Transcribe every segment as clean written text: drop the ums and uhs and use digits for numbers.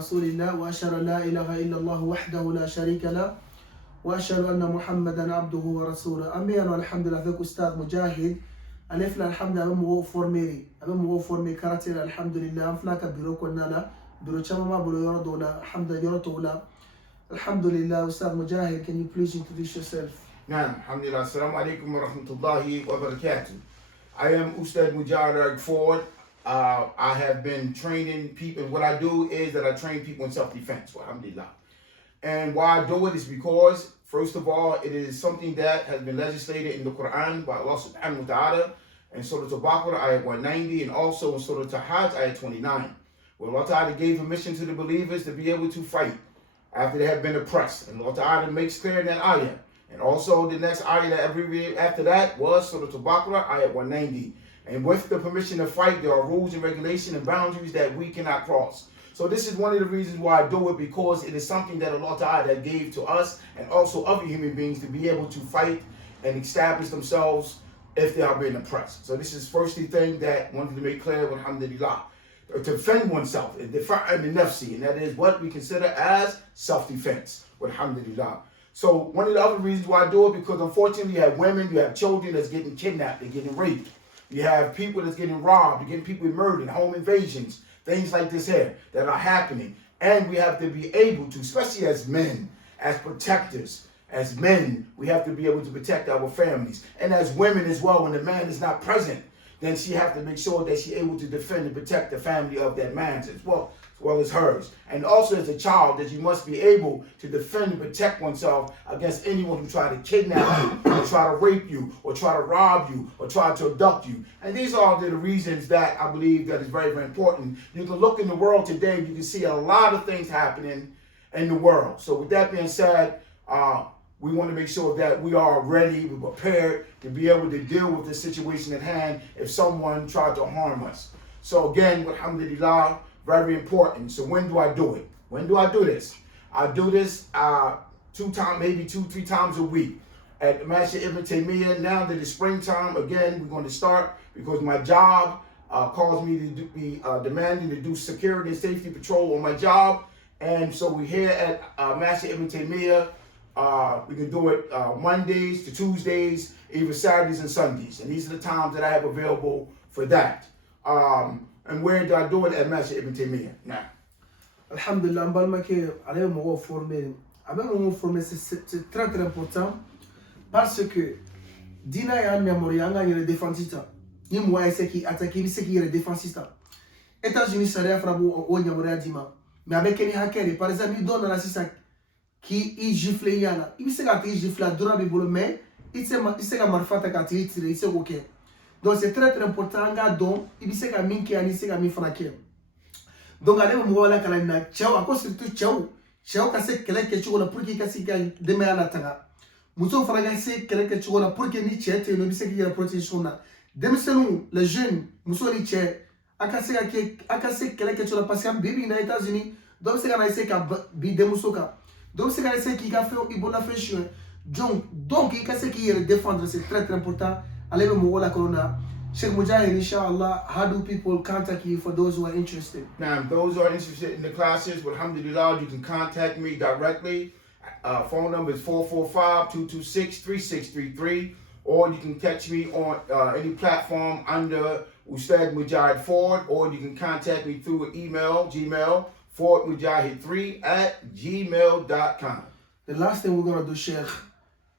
رسول الله وأشهد أن لا إله إلا الله وحده لا شريك له وأشهد أن محمدا عبده ورسوله. Ambian alhamdulillah avec Oustad Moujahid. Alef alhamdulillah avec mo formé karaté alhamdulillah amflaka bureau konnala bureau chama bureau yoro dola alhamdulillah yoro tola. Alhamdulillah Oustad Moujahid, can you please introduce yourself? Naam, alhamdulillah. Assalamu alaikum wa rahmatullahi wa barakatuh. I am Ustad Moujahid Ford. I have been training people. What I do is that I train people in self-defense, alhamdulillah. And why I do it is because, first of all, it is something that has been legislated in the Quran by Allah subhanahu wa ta'ala, in Surah Al-Baqarah, ayat 190, and also in Surah Al-Hajj, ayat 29, where Allah ta'ala gave a mission to the believers to be able to fight after they have been oppressed. And Allah ta'ala makes clear in that ayah. And also the next ayah that every read after that was Surah Al-Baqarah, ayat 190. And with the permission to fight, there are rules and regulations and boundaries that we cannot cross. So this is one of the reasons why I do it, because it is something that Allah Ta'ala gave to us and also other human beings to be able to fight and establish themselves if they are being oppressed. So this is firstly thing that I wanted to make clear, alhamdulillah, to defend oneself, and defend the nafsi, and that is what we consider as self-defense, alhamdulillah. So one of the other reasons why I do it, because unfortunately you have women, you have children that's getting kidnapped, they're getting raped. You have people that's getting robbed, you're getting people murdered, home invasions, things like this here that are happening. And we have to be able to, especially as men, as protectors, as men, we have to be able to protect our families. And as women as well, when the man is not present, then she has to make sure that she's able to defend and protect the family of that man as well as hers. And also as a child, that you must be able to defend and protect oneself against anyone who try to kidnap you, or try to rape you, or try to rob you, or try to abduct you. And these are the reasons that I believe that is very, very important. You can look in the world today, you can see a lot of things happening in the world. So with that being said, we want to make sure that we are ready, we're prepared to be able to deal with the situation at hand if someone tried to harm us. So again, alhamdulillah, very important. So when do I do it? When do I do this? I do this 2 times, maybe 2-3 times a week at Masjid Ibn Taymiyyah. Now that it's springtime, again, we're going to start because my job calls me to be demanding to do security and safety patrol on my job. And so we're here at Masjid Ibn Taymiyyah. We can do it Mondays to Tuesdays, even Saturdays and Sundays. And these are the times that I have available for that. And where do I do it? At Masjid Ibn Taymiyyah. Now. Alhamdulillah, allez me former. C'est très très important parce que dina ya nyamorianga yere defensista. Ni moi qui attaquer c'est qui yere defensista. États-Unis ça frabu o nyamoria dima. Mais avec les hackers par exemple, ils donnent la sisa qui il gifle yana. Il se gâte il gifle dura be bolo mais il se ga marfata ka titire il se OK. Donc c'est très très important ga donc il se ga minki ani se ga mi frake. Donc allez mo wala kala na chao ako surtout chao ka se kele ke chugo pour que ka se ga deme ala tanga. Muso fraka se kele ke chugo pour que ni chete no bi se ga protection na. Dem selon les jeunes muso ni che aka se kele ke chugo parce que bibi na États-Unis donc se ga na se ka bi demusoka. Donc c'est ce qui a fait Ibola Fashion. Donc il a qui est défendre, c'est très très important. Allez me voir la corona. Sheikh Moujahid, inshallah, how do people contact you for those who are interested? Now, those who are interested in the classes, alhamdulillah, you can contact me directly. Phone number is 445-226-3633. Or you can catch me on any platform under Ustad Moujahid Ford, or you can contact me through email, Gmail, FordMoujahid3@gmail.com. The last thing we're gonna do, Sheikh,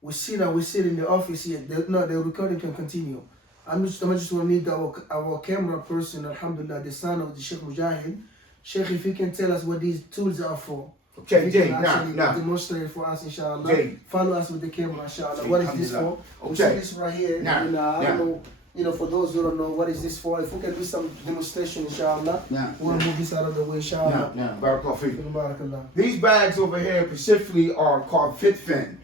we sit in the office here. The recording can continue. I'm just gonna need our camera person, alhamdulillah, the son of the Sheikh Moujahid. Sheikh, if you can tell us what these tools are for. Okay, Jay, now demonstrate for us, inshallah. Jay. Follow us with the camera, inshallah. What is this for? Okay. We see this right here. I don't know, for those who don't know, what is this for? If we can do some demonstration, inshallah, we'll move this out of the way, inshallah. Barakallah. These bags over here specifically are called fit fin.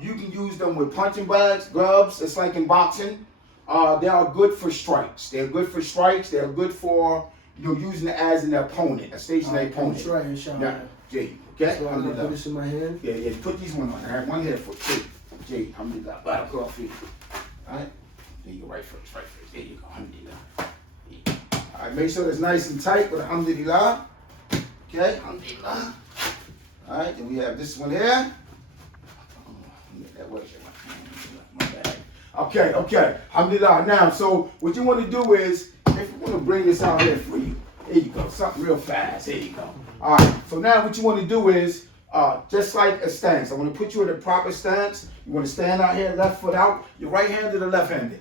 You can use them with punching bags, gloves. It's like in boxing. They are good for strikes. They're good for strikes. They're good for using it as an opponent, a stationary opponent. Try, inshallah. Yeah, Jay. Okay. So I'm gonna put this in my hand. Yeah. Put these one on. I have one here for Jay. Alhamdulillah. Barakallah. All right. There you go, right first. There you go, alhamdulillah. All right, make sure it's nice and tight, but alhamdulillah. Okay, alhamdulillah. All right, then we have this one here. That was my bad. Okay, alhamdulillah. Now, so what you want to do is, if you want to bring this out here for you, there you go, something real fast. There you go. All right. So now what you want to do is, just like a stance. I want to put you in a proper stance. You want to stand out here, left foot out. You're right-handed or left-handed?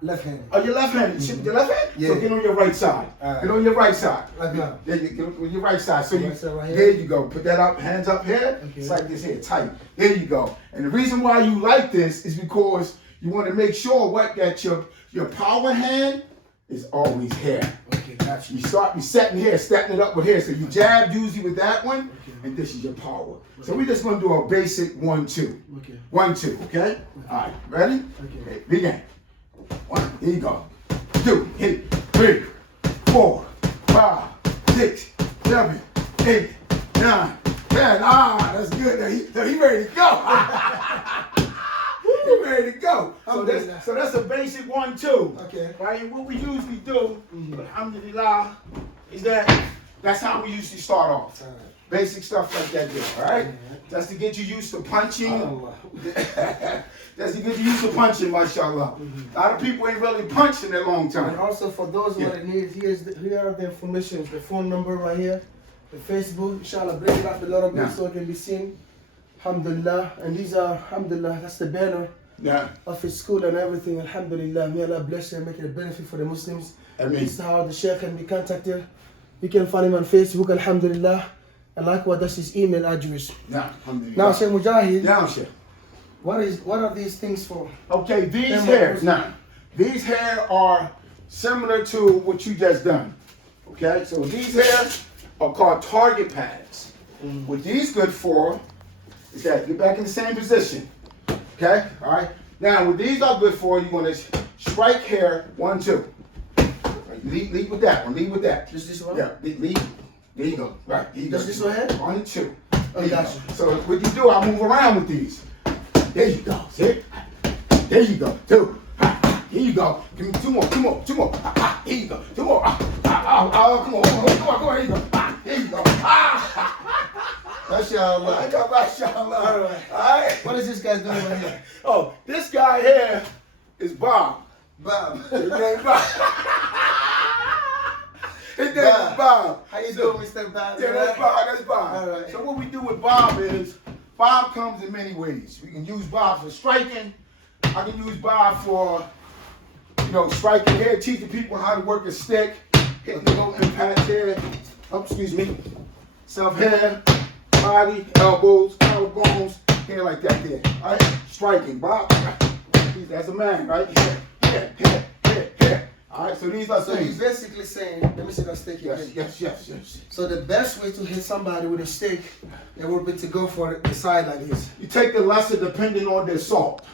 Left-handed. Oh, you're left-handed. Your left hand? Yeah. So get on your right side. Get on your right side. Okay. There you get on your right side. So Right side right here. there you go. Put that up, hands up here. Okay. It's like this here, tight. There you go. And the reason why you like this is because you want to make sure that your power hand is always here. Okay, gotcha. You start setting here, stepping it up with here. So you jab usually with that one, and this is your power. So we're just gonna do a basic 1-2. Okay. 1-2, okay? All right, ready? Okay. Begin. 1, here you go. 2, hit it. 3, 4, 5, 6, 7, 8, 9, 10. Ah, that's good. Now he ready to go. He ready to go. So that's a basic 1-2. Okay. Right? And what we usually do, alhamdulillah, is that's how we usually start off. All right. Basic stuff like that there, all right? That's to get you used to punching. That's to get you used to punching, mashallah. A lot of people ain't really punched in a long time. And also for those who need, here are the information, the phone number right here, the Facebook, inshallah, bring it up a little bit so it can be seen. Alhamdulillah. And these are, alhamdulillah, that's the banner of his school and everything. Alhamdulillah, may Allah bless you and make it a benefit for the Muslims. Ameen. This is how the Sheikh can be contacted. You can find him on Facebook, alhamdulillah. And likewise, that's his email address. Alhamdulillah. Now, Sheikh Moujahid, Now, Sheikh. what are these things for? Okay, these hair are similar to what you just done. Okay, so these hair are called target pads. What these good for is that you're back in the same position. Okay, all right. Now, what these are good for, you want to strike hair 1-2. Lead with that one. Lead with that. Just this one? Yeah. Lead. There you go. Right. There you go. Just this one here? 1 and 2. Oh, gotcha. So what you do, I move around with these. There you go. See? There you go. 2. Here you go. Give me 2 more. 2 more. 2 more. Here you go. 2 more. Come on. Here you go. Here you go. MashaAllah. MashaAllah. All right. All right. What is this guy doing right here? Oh, this guy here is Bob. Bob. His name Bob. His name is Bob. How you doing, Mr. Bob? Yeah, that's Bob. That's Bob. All right. So what we do with Bob is, Bob comes in many ways. We can use Bob for striking. I can use Bob for, striking here, teaching people how to work a stick, hitting the little impact here. Oh, excuse me. Self hair, body, elbows, collarbones, hair like that there. All right? Striking. Bob, that's a man, right? Here. All right, so these are So he's things. basically saying, let me see that stick again. Yes. So the best way to hit somebody with a stick, it would be to go for the side like this. You take the lesser depending on the assault.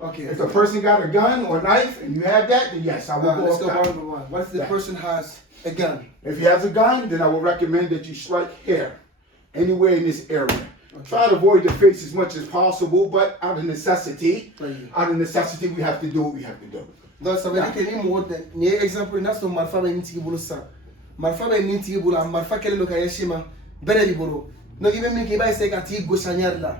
Okay. If the person got a gun or a knife and you have that, then yes, I will go Let's up go top. one by one. What if the person has a gun? If he has a gun, then I will recommend that you strike here, anywhere in this area. Okay. Try to avoid the face as much as possible, but out of necessity, Thank you. we have to do what we have to do. Donc ça veut dire que ni mo ni exemple na so marfa ba nti bulu sa. Marfa ba nti bulu marfa kele lo kaya shima bere di bulu. No even me ke ba say ka ti go sanyar la.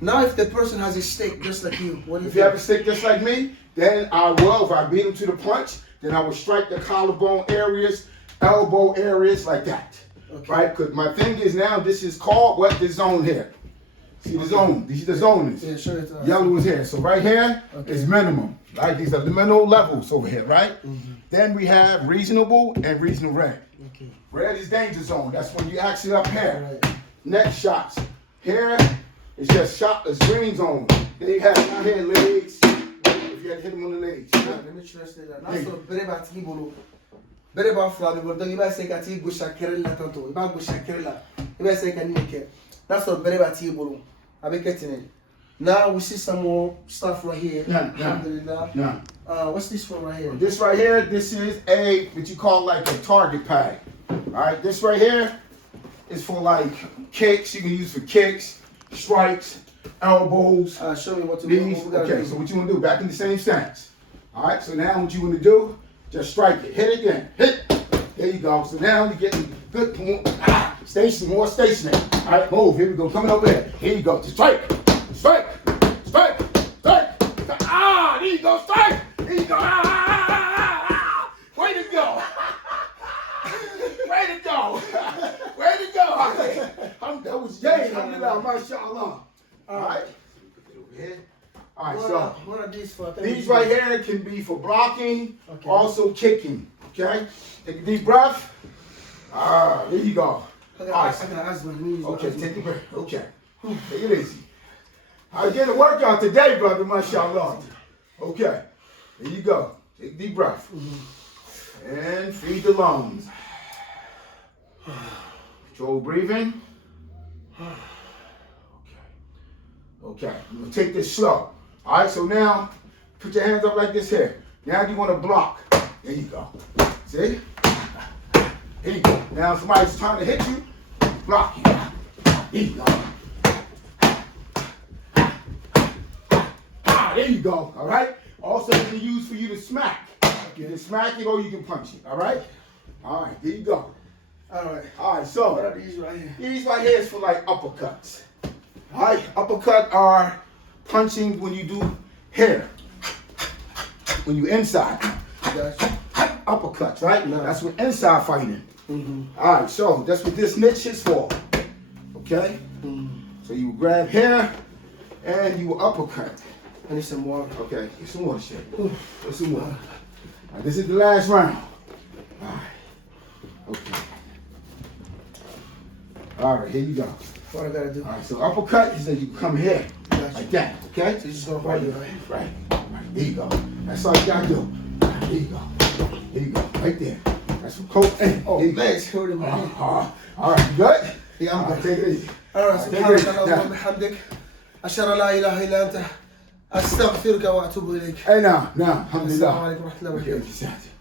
Now if the person has a stick just like you, what do you If you have a stick just like me, then I will, if I beat him to the punch, then I will strike the collarbone areas, elbow areas like that. Okay. Right? Because my thing is now, this is called what the zone here. See the zone. These are the zones. Yeah, sure it is. Yellow is here. So right here is minimum. Right? These are the minimal levels over here, right? Then we have reasonable and reasonable red. Okay. Red is danger zone. That's when you actually up here. Right. Next shots. Here is just shot the green zone. Then you have down here legs. If you had to hit them on the legs. Let me translate that. Now so bere ba ti bulu. Bere ba fla bulu. Donc il va say ka ti go shakere la tanto. Il va go shakere la. Il va say ka ni ke. That's what bere ba ti bulu. Now we see some more stuff right here. Yeah. What's this one right here? This right here, this is what you call like a target pad. Alright, this right here is for like kicks. You can use for kicks, strikes, elbows. Show me what to do. Knees. Okay, so what you want to do, back in the same stance. Alright, so now what you want to do, just strike it. Hit it again. Hit. There you go. So now you're getting Good. Station, more stationary. All right, move. Here we go. Coming over here. Here you go. Strike. Strike. Strike. Strike. Ah, there you go. Strike. There you go. Way to go. Way to go. Way to go. That was Jay. Alhamdulillah. MashaAllah. All right. Get over here. All right, so what are these for? these right here can be for blocking, okay. Also kicking. Okay? Take a deep breath. There you go. All right. Okay, take a breath. Okay. Take it easy. I did a workout today, brother, mashallah. Okay. There you go. Take a deep breath. And feed the lungs. Control breathing. Okay. I'm going to take this slow. All right, so now put your hands up like this here. Now you want to block. There you go. See? Here you go. Now somebody's trying to hit you, block you. There you go. There you go. All right? Also, it can be used for you to smack. You can smack it or you can punch it. All right? All right, there you go. All right. All right, so what are these right here? These right here is for like uppercuts. All right? Uppercut are punching when you do hair. When you inside. Gotcha. Uppercuts, right? No. That's what inside fighting. All right, so that's what this niche is for. Okay? So you grab here and you uppercut. I need some water. Okay, get some water, shit. Get some water. All right, this is the last round. All right. Okay. All right, here you go. What I gotta do? All right, so uppercut is that you come here. Gotcha. Like that, okay? So you just gonna hold it, right? Right. There you go. That's all you gotta do. There you go. There you go. Right there. That's what coach. Oh, legs hurting my hand. All right, you good? Yeah, I'm good. Take it easy. All right, سبحانك اللهم وبحمدك أشهد أن لا إله إلا أنت أستغفرك وأتوب إليك. Hey, now, alhamdulillah. السلام عليكم ورحمة الله وبركاته.